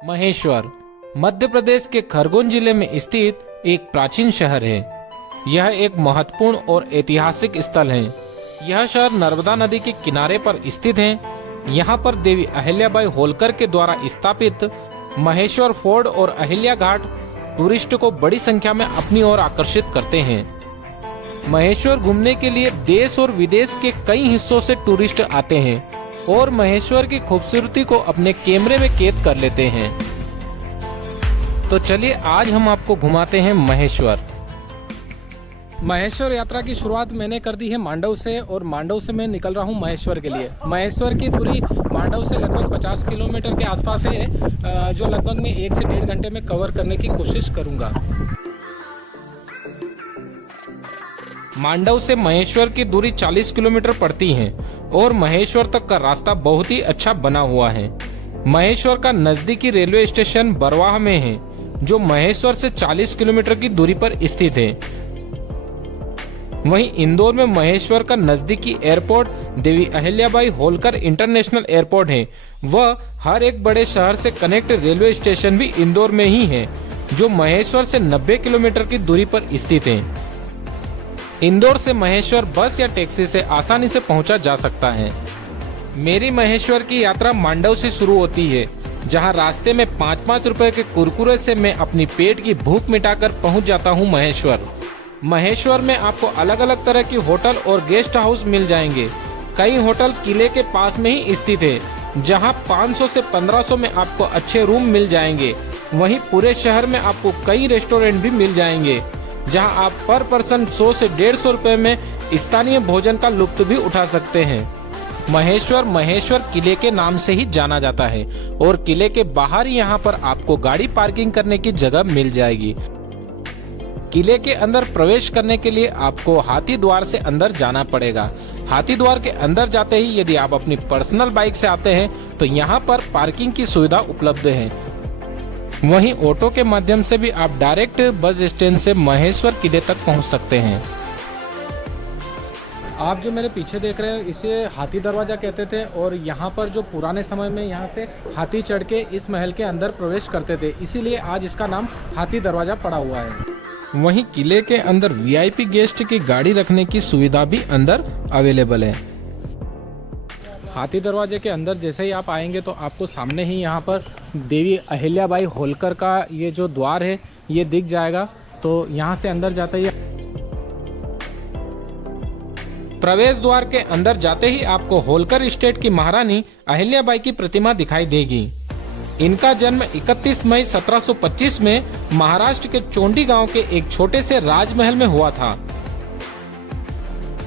महेश्वर मध्य प्रदेश के खरगोन जिले में स्थित एक प्राचीन शहर है। यह एक महत्वपूर्ण और ऐतिहासिक स्थल है। यह शहर नर्मदा नदी के किनारे पर स्थित है। यहाँ पर देवी अहिल्याबाई होलकर के द्वारा स्थापित महेश्वर फोर्ट और अहिल्या घाट टूरिस्ट को बड़ी संख्या में अपनी ओर आकर्षित करते हैं। महेश्वर घूमने के लिए देश और विदेश के कई हिस्सों से टूरिस्ट आते हैं और महेश्वर की खूबसूरती को अपने कैमरे में कैद कर लेते हैं। तो चलिए आज हम आपको घुमाते हैं महेश्वर। महेश्वर यात्रा की शुरुआत मैंने कर दी है मांडव से, और मांडव से मैं निकल रहा हूं महेश्वर के लिए। महेश्वर की दूरी मांडव से लगभग 50 किलोमीटर के आसपास है, जो लगभग मैं 1 से 1.5 घंटे में कवर करने की कोशिश करूंगा। मांडव से महेश्वर की दूरी 40 किलोमीटर पड़ती है और महेश्वर तक का रास्ता बहुत ही अच्छा बना हुआ है। महेश्वर का नजदीकी रेलवे स्टेशन बरवाह में है, जो महेश्वर से 40 किलोमीटर की दूरी पर स्थित है। वहीं इंदौर में महेश्वर का नजदीकी airport Devi Ahilyabai Holkar international airport है। वह हर एक बड़े शहर से कनेक्ट रेलवे स्टेशन भी इंदौर में ही है, जो महेश्वर से 90 किलोमीटर की दूरी पर स्थित है। इंदौर से महेश्वर बस या टैक्सी से आसानी से पहुंचा जा सकता है। मेरी महेश्वर की यात्रा मांडव से शुरू होती है, जहां रास्ते में 5-5 रुपए के कुरकुरे से मैं अपनी पेट की भूख मिटाकर पहुंच जाता हूं महेश्वर। महेश्वर में आपको अलग अलग तरह की होटल और गेस्ट हाउस मिल जाएंगे। कई होटल किले के पास में ही स्थित है, जहां 500 से 1500 में आपको अच्छे रूम मिल जाएंगे। वहीं पूरे शहर में आपको कई रेस्टोरेंट भी मिल जाएंगे, जहां आप पर पर्सन 100 से 150 रुपए में स्थानीय भोजन का लुत्फ भी उठा सकते हैं। महेश्वर किले के नाम से ही जाना जाता है और किले के बाहर ही यहाँ पर आपको गाड़ी पार्किंग करने की जगह मिल जाएगी। किले के अंदर प्रवेश करने के लिए आपको हाथी द्वार से अंदर जाना पड़ेगा। हाथी द्वार के अंदर जाते ही यदि आप अपनी पर्सनल बाइक से आते हैं तो यहाँ पर पार्किंग की सुविधा उपलब्ध है। वहीं ऑटो के माध्यम से भी आप डायरेक्ट बस स्टैंड से महेश्वर किले तक पहुंच सकते हैं। आप जो मेरे पीछे देख रहे हैं, इसे हाथी दरवाजा कहते थे, और यहाँ पर जो पुराने समय में यहाँ से हाथी चढ़ के इस महल के अंदर प्रवेश करते थे, इसीलिए आज इसका नाम हाथी दरवाजा पड़ा हुआ है। वहीं किले के अंदर वीआईपी गेस्ट की गाड़ी रखने की सुविधा भी अंदर अवेलेबल है। हाथी दरवाजे के अंदर जैसे ही आप आएंगे तो आपको सामने ही यहाँ पर देवी अहिल्याबाई होलकर का ये जो द्वार है ये दिख जाएगा। तो यहाँ से अंदर जाते ही प्रवेश द्वार के अंदर जाते ही आपको होलकर स्टेट की महारानी अहिल्याबाई की प्रतिमा दिखाई देगी। इनका जन्म 31 मई 1725 में महाराष्ट्र के चोंडी गांव के एक छोटे से राजमहल में हुआ था।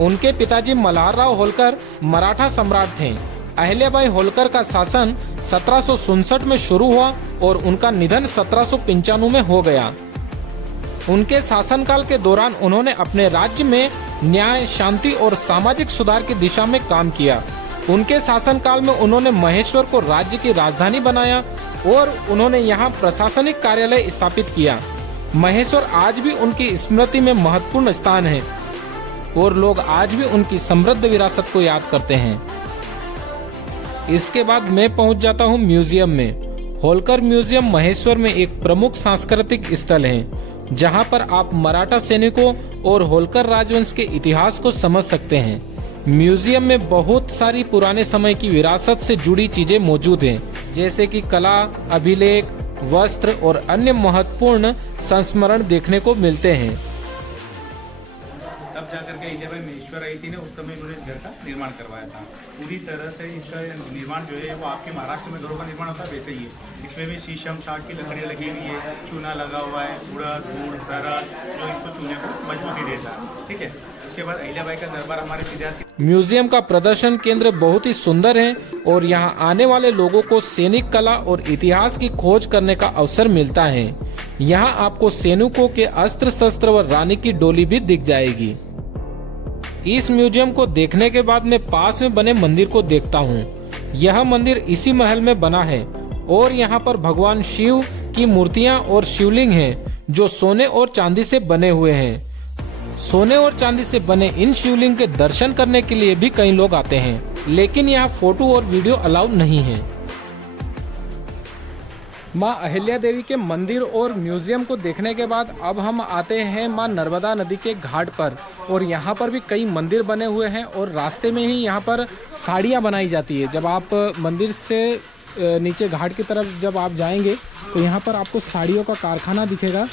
उनके पिताजी मल्हारराव होलकर मराठा सम्राट थे। अहिल्याबाई होलकर का शासन 1767 में शुरू हुआ और उनका निधन 1795 में हो गया। उनके शासनकाल के दौरान उन्होंने अपने राज्य में न्याय, शांति और सामाजिक सुधार की दिशा में काम किया। उनके शासनकाल में उन्होंने महेश्वर को राज्य की राजधानी बनाया और उन्होंने यहाँ प्रशासनिक कार्यालय स्थापित किया। महेश्वर आज भी उनकी स्मृति में महत्वपूर्ण स्थान है और लोग आज भी उनकी समृद्ध विरासत को याद करते हैं। इसके बाद मैं पहुंच जाता हूं म्यूजियम में। होलकर म्यूजियम महेश्वर में एक प्रमुख सांस्कृतिक स्थल है, जहां पर आप मराठा सैनिकों और होलकर राजवंश के इतिहास को समझ सकते हैं। म्यूजियम में बहुत सारी पुराने समय की विरासत से जुड़ी चीजें मौजूद हैं, जैसे कि कला, अभिलेख, वस्त्र और अन्य महत्वपूर्ण संस्मरण देखने को मिलते हैं। तब जाकर के अहिल्याबाई महेश्वर आई थी ना, उस समय उन्होंने इस घर का निर्माण करवाया था। पूरी तरह से इसका निर्माण जो है वो आपके महाराष्ट्र में घरों का निर्माण होता है वैसे ही है। इसमें भी शीशम, साग की लकड़ियाँ लगी हुई है, चूना लगा हुआ है, उड़द, गुड़, सरल, जो इसको चूने को मजबूती देता है। ठीक है, उसके बाद अहिल्याबाई का दरबार हमारे सीधे म्यूजियम का प्रदर्शन केंद्र बहुत ही सुंदर है और यहाँ आने वाले लोगों को सैनिक कला और इतिहास की खोज करने का अवसर मिलता है। यहाँ आपको सैनिकों के अस्त्र शस्त्र व रानी की डोली भी दिख जाएगी। इस म्यूजियम को देखने के बाद मैं पास में बने मंदिर को देखता हूँ। यह मंदिर इसी महल में बना है और यहाँ पर भगवान शिव की मूर्तियाँ और शिवलिंग हैं, जो सोने और चांदी से बने हुए हैं। सोने और चांदी से बने इन शिवलिंग के दर्शन करने के लिए भी कई लोग आते हैं, लेकिन यहाँ फोटो और वीडियो अलाउ नहीं है। माँ अहिल्या देवी के मंदिर और म्यूजियम को देखने के बाद अब हम आते हैं माँ नर्मदा नदी के घाट पर। और यहाँ पर भी कई मंदिर बने हुए हैं और रास्ते में ही यहाँ पर साड़ियाँ बनाई जाती है। जब आप मंदिर से नीचे घाट की तरफ जब आप जाएंगे तो यहाँ पर आपको साड़ियों का कारखाना दिखेगा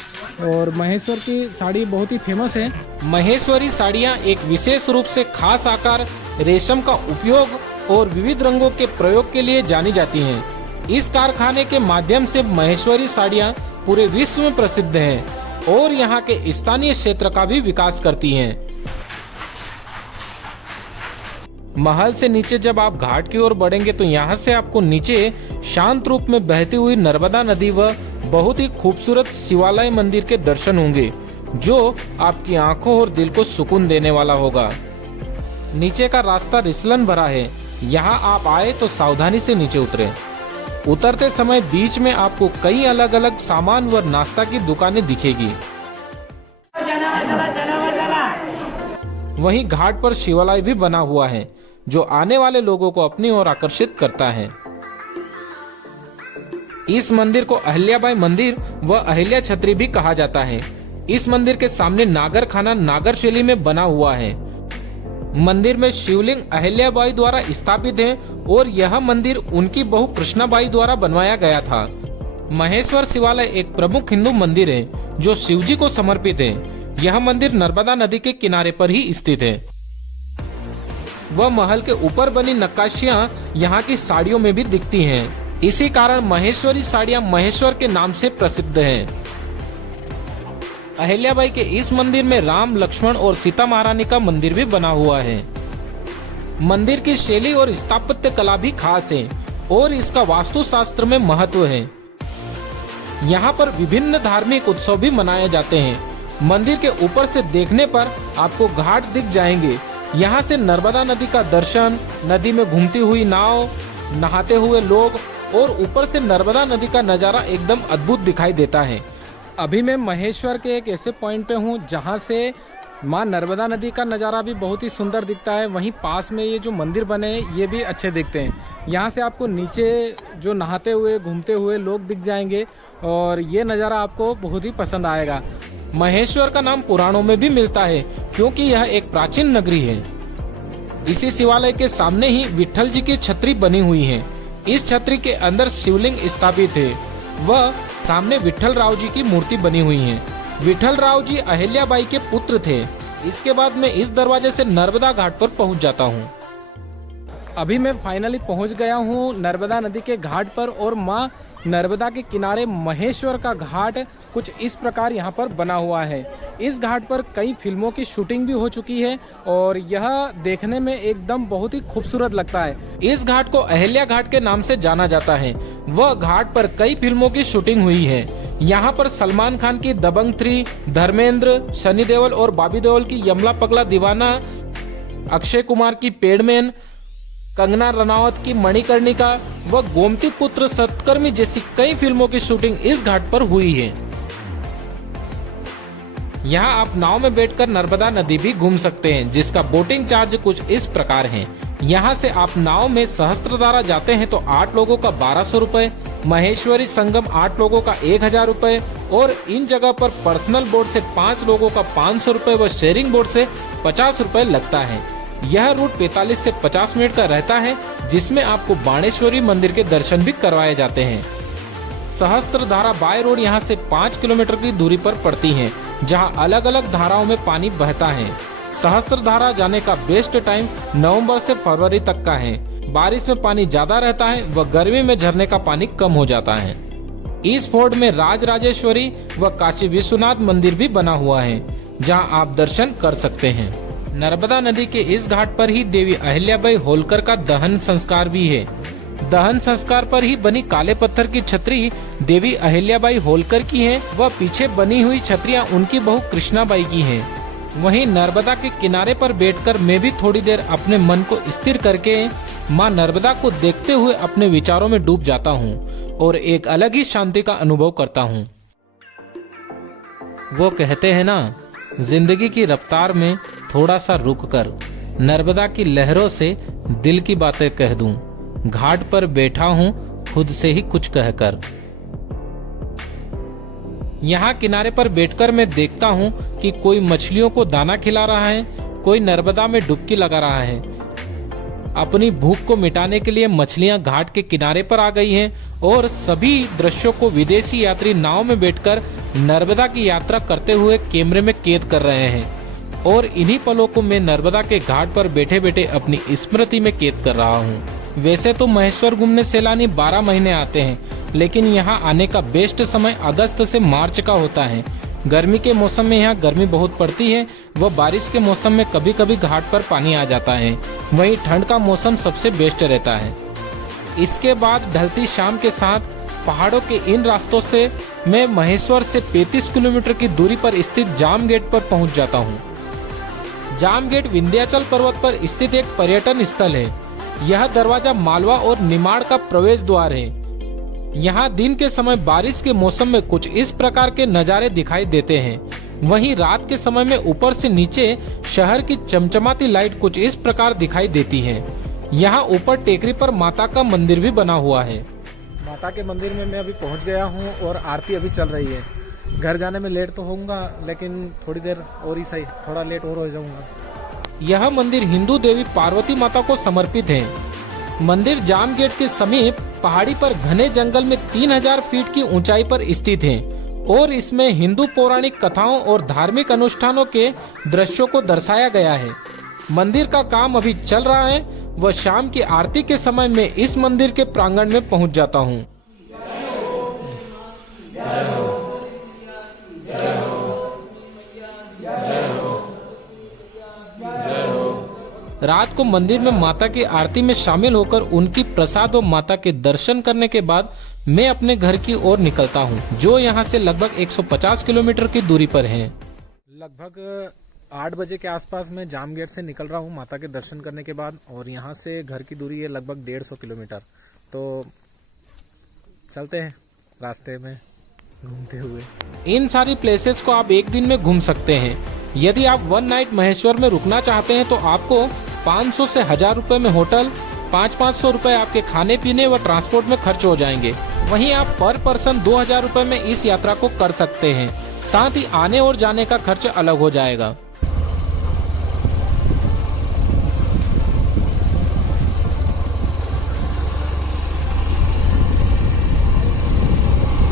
और महेश्वर की साड़ी बहुत ही फेमस है। महेश्वरी साड़ियाँ एक विशेष रूप से खास आकार, रेशम का उपयोग और विविध रंगों के प्रयोग के लिए जानी जाती हैं। इस कारखाने के माध्यम से महेश्वरी साड़ियाँ पूरे विश्व में प्रसिद्ध हैं और यहाँ के स्थानीय क्षेत्र का भी विकास करती हैं। महल से नीचे जब आप घाट की ओर बढ़ेंगे तो यहाँ से आपको नीचे शांत रूप में बहती हुई नर्मदा नदी व बहुत ही खूबसूरत शिवालय मंदिर के दर्शन होंगे, जो आपकी आंखों और दिल को सुकून देने वाला होगा। नीचे का रास्ता रिसलन भरा है, यहाँ आप आए तो सावधानी से नीचे उतरे। उतरते समय बीच में आपको कई अलग अलग सामान व नाश्ता की दुकानें दिखेगी। वहीं घाट पर शिवालय भी बना हुआ है, जो आने वाले लोगों को अपनी ओर आकर्षित करता है। इस मंदिर को अहिल्याबाई मंदिर व अहिल्या छत्री भी कहा जाता है। इस मंदिर के सामने नागर खाना नागर शैली में बना हुआ है। मंदिर में शिवलिंग अहिल्याबाई द्वारा स्थापित है और यह मंदिर उनकी बहू कृष्णाबाई द्वारा बनवाया गया था। महेश्वर शिवालय एक प्रमुख हिंदू मंदिर है जो शिवजी को समर्पित है। यह मंदिर नर्मदा नदी के किनारे पर ही स्थित है। वह महल के ऊपर बनी नक्काशियां यहाँ की साड़ियों में भी दिखती हैं। इसी कारण महेश्वरी साड़ियां महेश्वर के नाम से प्रसिद्ध हैं। अहिल्याबाई के इस मंदिर में राम, लक्ष्मण और सीता महारानी का मंदिर भी बना हुआ है। मंदिर की शैली और स्थापत्य कला भी खास है और इसका वास्तुशास्त्र में महत्व है। यहाँ पर विभिन्न धार्मिक उत्सव भी मनाए जाते हैं। मंदिर के ऊपर से देखने पर आपको घाट दिख जाएंगे। यहाँ से नर्मदा नदी का दर्शन, नदी में घूमती हुई नाव, नहाते हुए लोग और ऊपर से नर्मदा नदी का नज़ारा एकदम अद्भुत दिखाई देता है। अभी मैं महेश्वर के एक ऐसे पॉइंट पे हूँ जहाँ से माँ नर्मदा नदी का नज़ारा भी बहुत ही सुंदर दिखता है। वहीं पास में ये जो मंदिर बने हैं ये भी अच्छे दिखते हैं। यहाँ से आपको नीचे जो नहाते हुए घूमते हुए लोग दिख जाएंगे और ये नज़ारा आपको बहुत ही पसंद आएगा। महेश्वर का नाम पुराणों में भी मिलता है क्योंकि यह एक प्राचीन नगरी है। इसी शिवालय के सामने ही विट्ठल जी की छतरी बनी हुई है। इस छतरी के अंदर शिवलिंग स्थापित है व सामने विट्ठल राव जी की मूर्ति बनी हुई है। विट्ठल राव जी अहिल्याबाई के पुत्र थे। इसके बाद मैं इस दरवाजे से नर्मदा घाट पर पहुंच जाता हूं। अभी मैं फाइनली पहुंच गया हूं नर्मदा नदी के घाट पर और माँ नर्मदा के किनारे महेश्वर का घाट कुछ इस प्रकार यहाँ पर बना हुआ है। इस घाट पर कई फिल्मों की शूटिंग भी हो चुकी है और यह देखने में एकदम बहुत ही खूबसूरत लगता है। इस घाट को अहिल्या घाट के नाम से जाना जाता है। वह घाट पर कई फिल्मों की शूटिंग हुई है। यहाँ पर सलमान खान की दबंग 3, धर्मेंद्र, सनी देओल और बॉबी देओल की यमला पगला दीवाना, अक्षय कुमार की पेडमैन, कंगना रनावत की मणिकर्णिका व गोमती पुत्र सतकर्मी जैसी कई फिल्मों की शूटिंग इस घाट पर हुई है। यहाँ आप नाव में बैठकर नर्मदा नदी भी घूम सकते हैं, जिसका बोटिंग चार्ज कुछ इस प्रकार है। यहाँ से आप नाव में सहस्त्रधारा जाते हैं तो 8 लोगों का 1200 रुपए, महेश्वरी संगम 8 लोगों का 1000 रुपए और इन जगह पर पर्सनल बोट से 5 लोगों का 500 रुपए व शेयरिंग बोट से 50 रुपए लगता है। यह रूट 45 से 50 मिनट का रहता है, जिसमें आपको बाणेश्वरी मंदिर के दर्शन भी करवाए जाते हैं। सहस्त्रधारा बाय रोड यहाँ से 5 किलोमीटर की दूरी पर पड़ती है, जहाँ अलग अलग धाराओं में पानी बहता है। सहस्त्रधारा जाने का बेस्ट टाइम नवंबर से फरवरी तक का है। बारिश में पानी ज्यादा रहता है व गर्मी में झरने का पानी कम हो जाता है। इस फोर्ट में राजराजेश्वरी व काशी विश्वनाथ मंदिर भी बना हुआ है, जहाँ आप दर्शन कर सकते हैं। नर्मदा नदी के इस घाट पर ही देवी अहिल्याबाई होलकर का दहन संस्कार भी है। दहन संस्कार पर ही बनी काले पत्थर की छतरी देवी अहिल्याबाई होलकर की है व पीछे बनी हुई छतरियां उनकी बहू कृष्णाबाई की हैं। वहीं नर्मदा के किनारे पर बैठकर मैं भी थोड़ी देर अपने मन को स्थिर करके माँ नर्मदा को देखते हुए अपने विचारों में डूब जाता हूँ और एक अलग ही शांति का अनुभव करता हूँ। वो कहते हैं ना, जिंदगी की रफ्तार में थोड़ा सा रुक कर नर्मदा की लहरों से दिल की बातें कह दूं। घाट पर बैठा हूँ खुद से ही कुछ कहकर। यहाँ किनारे पर बैठकर मैं देखता हूँ कि कोई मछलियों को दाना खिला रहा है, कोई नर्मदा में डुबकी लगा रहा है। अपनी भूख को मिटाने के लिए मछलियां घाट के किनारे पर आ गई हैं और सभी दृश्यों को विदेशी यात्री नाव में बैठकर नर्मदा की यात्रा करते हुए कैमरे में कैद कर रहे हैं और इन्हीं पलों को मैं नर्मदा के घाट पर बैठे बैठे अपनी स्मृति में कैद कर रहा हूँ। वैसे तो महेश्वर घूमने सैलानी 12 महीने आते हैं, लेकिन यहाँ आने का बेस्ट समय अगस्त से मार्च का होता है। गर्मी के मौसम में यहाँ गर्मी बहुत पड़ती है व बारिश के मौसम में कभी कभी घाट पर पानी आ जाता है। वहीं ठंड का मौसम सबसे बेस्ट रहता है। इसके बाद ढलती शाम के साथ पहाड़ों के इन रास्तों से मैं महेश्वर से 35 किलोमीटर की दूरी पर स्थित जाम गेट पर पहुंच जाता हूं। जाम गेट विंध्याचल पर्वत पर स्थित एक पर्यटन स्थल है। यह दरवाजा मालवा और निमाड़ का प्रवेश द्वार है। यहाँ दिन के समय बारिश के मौसम में कुछ इस प्रकार के नज़ारे दिखाई देते हैं। वहीं रात के समय में ऊपर से नीचे शहर की चमचमाती लाइट कुछ इस प्रकार दिखाई देती है। यहाँ ऊपर टेकरी पर माता का मंदिर भी बना हुआ है। माता के मंदिर में मैं अभी पहुँच गया हूँ और आरती अभी चल रही है। घर जाने में लेट तो होऊंगा, लेकिन थोड़ी देर और ही सही, थोड़ा लेट और हो जाऊंगा। यह मंदिर हिंदू देवी पार्वती माता को समर्पित है। मंदिर जाम गेट के समीप पहाड़ी पर घने जंगल में 3000 फीट की ऊंचाई पर स्थित है और इसमें हिंदू पौराणिक कथाओं और धार्मिक अनुष्ठानों के दृश्यों को दर्शाया गया है। मंदिर का काम अभी चल रहा है व शाम की आरती के समय में इस मंदिर के प्रांगण में पहुंच जाता हूं। रात को मंदिर में माता की आरती में शामिल होकर उनकी प्रसाद व माता के दर्शन करने के बाद मैं अपने घर की ओर निकलता हूं, जो यहां से लगभग 150 किलोमीटर की दूरी पर है। लगभग 8 बजे के आसपास मैं जाम गेट से निकल रहा हूं माता के दर्शन करने के बाद, और यहां से घर की दूरी है लगभग 150 किलोमीटर। तो चलते हैं रास्ते में घूमते हुए। इन सारी प्लेसेस को आप एक दिन में घूम सकते हैं। यदि आप 1 नाइट महेश्वर में रुकना चाहते हैं तो आपको 500 से 1000 रुपए में होटल, 500 रुपए आपके खाने पीने व ट्रांसपोर्ट में खर्च हो जाएंगे। वहीं आप पर पर्सन 2000 रुपए में इस यात्रा को कर सकते हैं। साथ ही आने और जाने का खर्च अलग हो जाएगा।